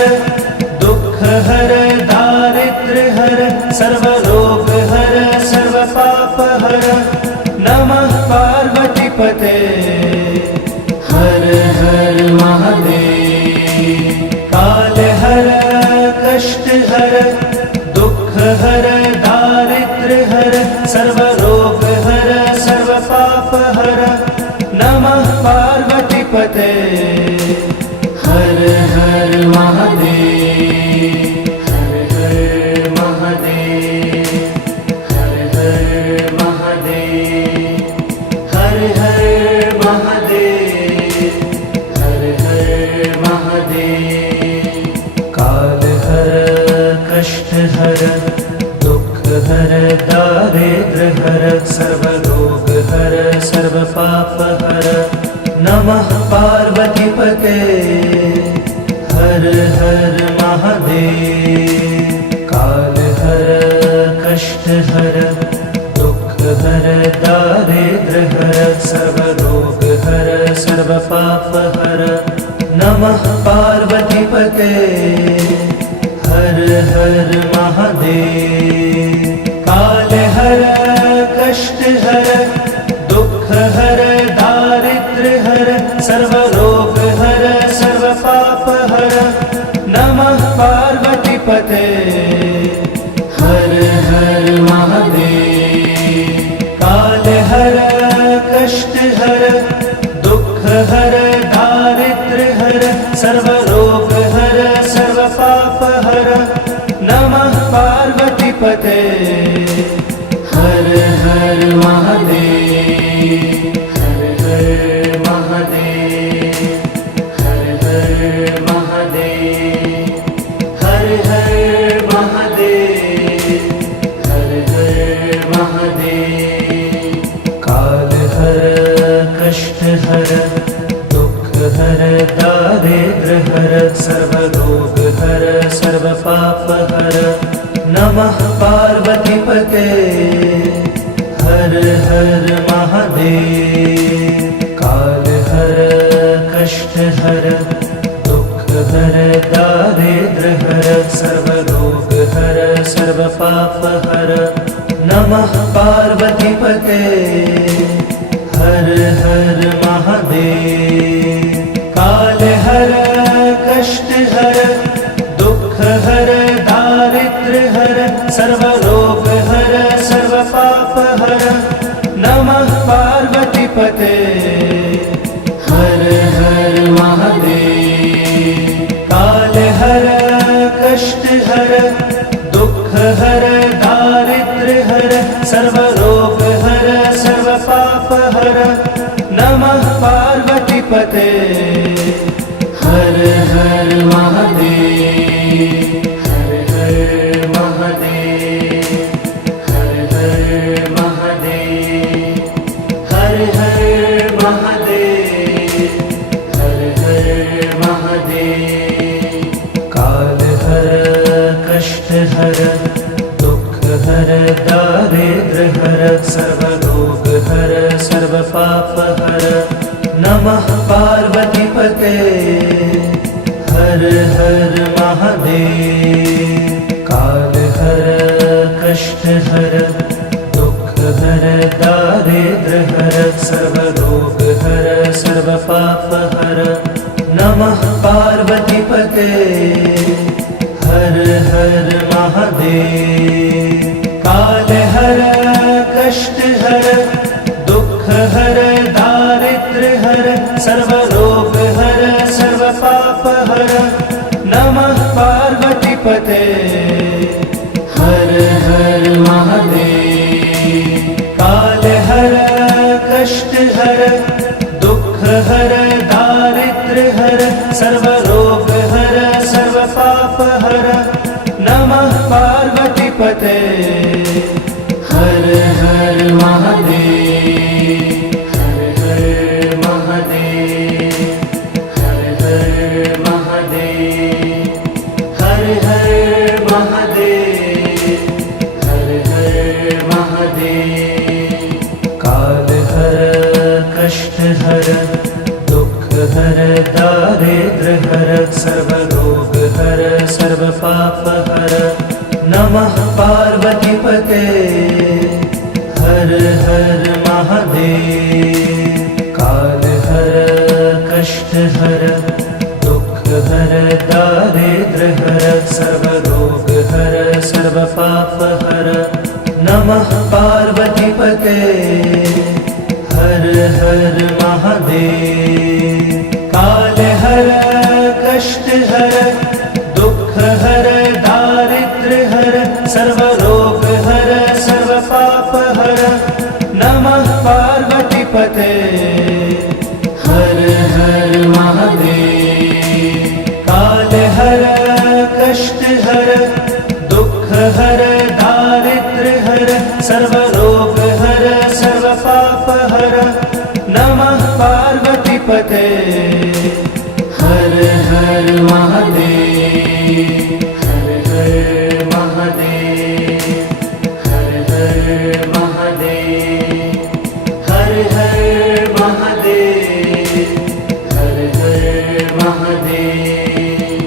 दुख हर दारिद्र हर सर्व रोग हर सर्व पाप हर नमः पार्वतीपते हर हर महादेव। काल हर कष्ट हर दुख हर दारिद्र हर सर्व रोग हर सर्व पाप हर नमः पार्वतीपते हर हर महादेव। हर हर महादेव हर हर महादेव हर हर महादेव हर हर महादेव। काल हर कष्ट हर दुख हर दारिद्र हर सर्व रोग हर सर्व पाप हर नमः पार्वतीपते हर हर महादेव। काल हर कष्ट हर दुख हर दारिद्र हर सर्व रोग हर सर्व पाप हर नमः पार्वतीपते हर हर महादेव। काल हर कष्ट हर दुख हर दारिद्र हर सर्व रोग हर सर्व पाप हर नमः पार्वतीपते हर हर महादेव। काल हर कष्ट हर दुख हर दारिद्र हर सर्व रोग हर सर्व पाप हर नमः पार्वतीपते हर दारिद्र्य हर सर्वरोग हर सर्वपाप हर नमः पार्वतीपते हर हर महादेव। काल हर कष्ट हर दुख हर दारिद्र्य हर सर्वरोग हर सर्वपाप हर नमः पार्वतीपते हर हर महादेव। काल हर कष्ट हर दुख हर दारिद्र्य हर सर्वरोग हर सर्वपाप हर नमः पार्वतीपते हर हर महादेव। काल हर कष्ट हर दुख हर दारिद्र्य हर सर्वरोग हर सर्वपाप हर नमः पार्वतीपते हर हर महादेव। हर हर महादेव हर हर महादेव हर हर महादेव हर हर महादेव। काल हर कष्ट हर दुख हर दारिद्र्य हर सर्वरोग हर सर्वपाप हर नमः पार्वतीपते हर हर महादेव। काल हर कष्ट हर दुख हर दारिद्र्य हर सर्वरोग हर सर्वपाप हर नमः पार्वतीपते हर हर महादेव। काल हर कष्ट हर दुख हर दारिद्र्य हर सर्वरोग हर सर्वपाप हर नमः पार्वतीपते हर हर महादेव। काल हर कष्ट हर दुख हर दारिद्र्य हर सर्वरोग हर सर्वपाप हर नमः पार्वतीपते हर हर महादेव। हर हर महादेव हर हर महादेव हर हर महादेव हर हर महादेव। काल हर कष्ट हर दुख हर दारिद्र्य हर सर्वरोग हर सर्वपाप हर नमः पार्वतीपते हर हर महादेव। काल हर कष्ट हर दुख हर दारिद्र्य हर सर्वरोग हर सर्वपाप हर नमः पार्वतीपते हर हर महादेव। काल हर कष्ट हर दुख हर दारिद्र्य हर सर्वरोग हर सर्वपाप हर नमः पार्वतीपते हर हर महादेव। काल हर कष्ट हर दुख हर दारिद्र्य हर सर्वरोग हर सर्वपाप हर नमः पार्वतीपते हर हर महादेव। हर हर महादेव हर हर महादेव हर हर महादेव हर हर महादेव।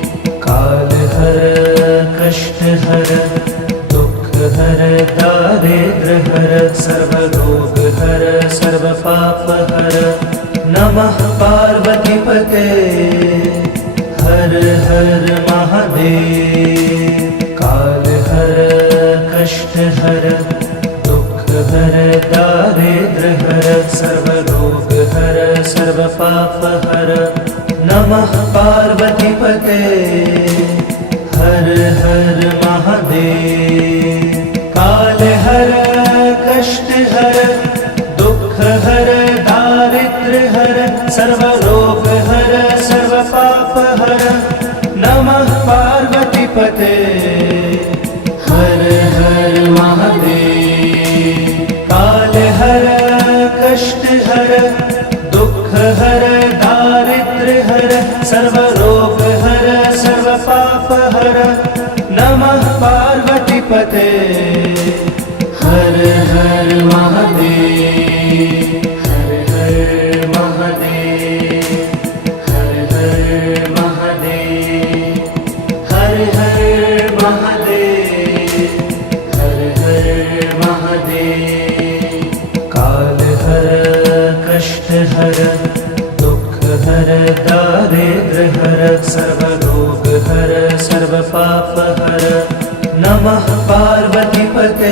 काल हर कष्ट हर दुख हर दारिद्र्य हर सर्वरोग हर सर्वपाप हर नमः पार्वतीपते हर हर महादेव। काल हर कष्ट हर दुख हर दारिद्र्य हर सर्वरोग हर सर्वपाप हर नमः पार्वतीपते हर हर महादेव। काल हर कष्ट हर दुख हर दारिद्र्य हर सर्वरोग हर सर्वपाप हर नमः पार्वतीपते हर हर महादेव। काल हर कष्ट हर दुख हर दारिद्र्य हर सर्वरोग हर सर्वपाप हर नमः पार्वतीपते हर हर महादेव हर हर महादेव हर हर महादेव हर हर महादेव हर हर महादेव काल हर कष्ट हर दुख हर दारिद्र हर सर्वरोग हर सर्वपाप हर नमः पार्वतीपते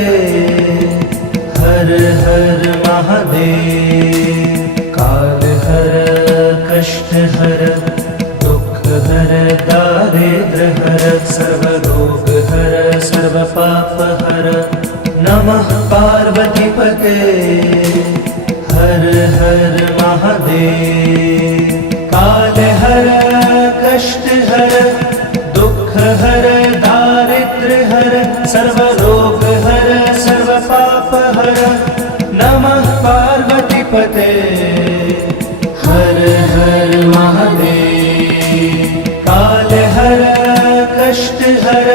हर हर महादेव काल हर कष्ट हर दुख हर दारिद्र हर सर्वरोग हर सर्वपाप हर नमः पार्वतीपते हर हर महादेव काल हर कष्ट हर दुख हर दारिद्र हर सर्वरोग हर सर्वपाप हर नमः पार्वतीपते हर हर महादेव काल हर कष्ट हर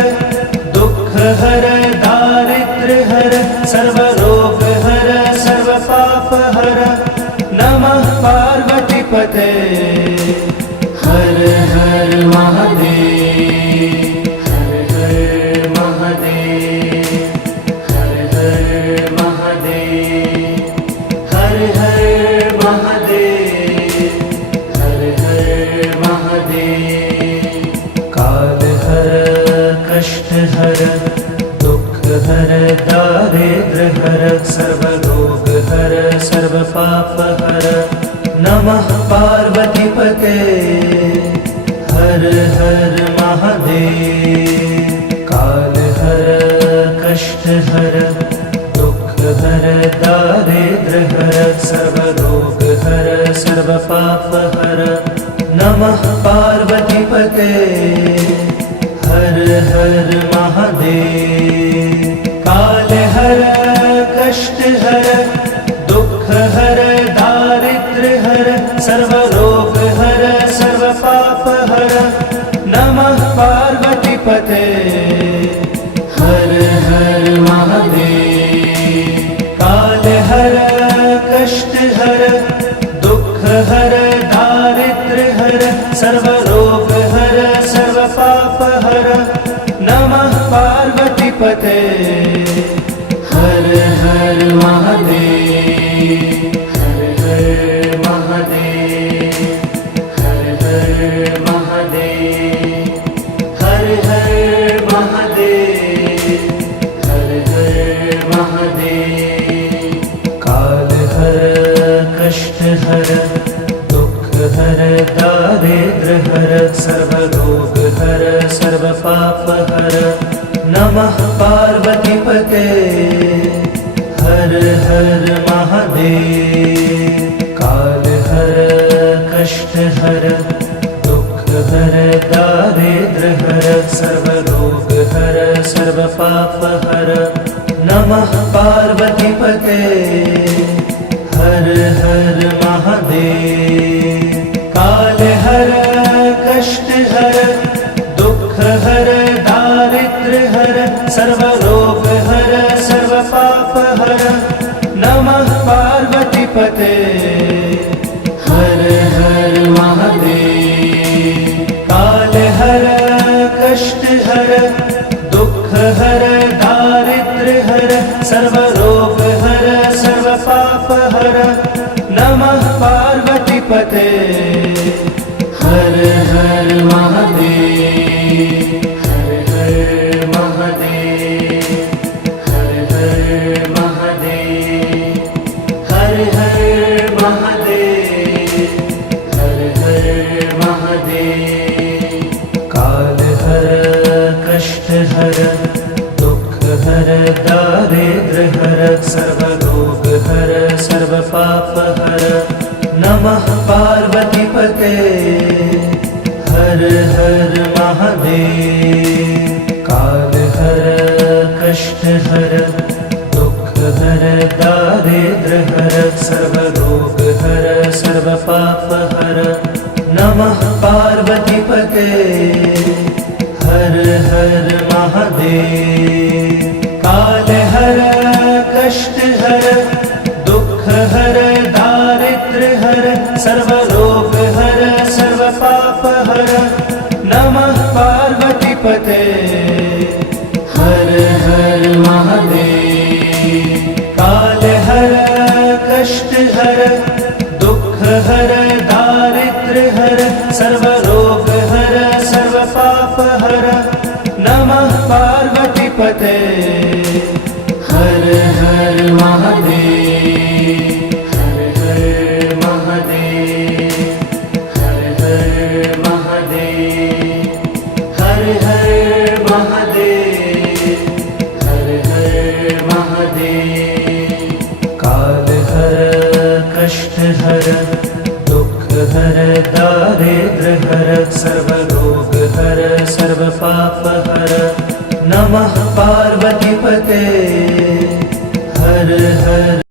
दुख हर दारिद्र हर सर्वरोग हर सर्वपाप हर नमः पार्वतीपते हर हर महादेव हर हर महादेव हर हर महादेव हर हर महादेव हर हर महादेव काल हर कष्ट हर दुख हर दारिद्र हर सर्वरोग हर सर्वपाप हर नमः पार्वतीपते हर हर महादेव काल हर कष्ट हर दुख हर दारिद्र हर सर्वरोग हर सर्वपाप हर नमः पार्वतीपते हर हर महादेव काल हर कष्ट हर दुख हर दारिद्र हर सर्वरोग हर सर्वपाप हर नमः पार्वतीपते हर हर महादेव काल हर कष्ट हर दुख हर दारिद्र हर सर्वरोग हर सर्वपाप हर नमः पार्वतीपते हर हर महादेव हर हर महादेव हर हर महादेव हर हर महादेव हर हर महादेव काल हर कष्ट हर दुख हर दारिद्र हर सर्वरोग हर सर्वपाप हर नमः पार्वतीपते हर हर महादेव काल हर कष्ट हर दुख हर दारिद्र हर सर्वरोग हर सर्वपाप हर नमः पार्वतीपते हर हर महादेव काल हर कष्ट हर दुख हर दारिद्र हर सर्वरोग हर सर्वपाप हर नमः पार्वतीपते हर हर महादेव काल हर कष्ट हर दुख हर दारिद्र हर सर्वरोग हर सर्वपाप हर नमः पार्वतीपते हर हर महादेव हर हर महादेव हर हर महादेव हर हर महादेव हर हर महादेव काल हर कष्ट हर दुख हर दारिद्र हर सर्वरोग हर सर्वपाप हर नमः पार्वतीपते हर हर महादेव काल हर कष्ट हर दुख हर दारिद्र हर सर्वरोग हर सर्वपाप हर नमः पार्वतीपते हर हर महादेव। काल हर कष्ट हर दुख हर दारिद्र्य हर सर्वरोग हर सर्व पाप हर नमः पार्वतीपते हर हर महादेव। काल हर कष्ट हर दुख हर दारिद्र्य हर सर्वरोग हर सर्व पाप हर नमः पार्वतीपते हर हर महादेव। हर हर महादेव हर हर महादेव। हर हर महादेव हर हर महादेव। काल हर कष्ट हर दुख हर दारिद्र्य हर सर्वरोग हर सर्व पाप हर नमः पार्वतीपते हर हर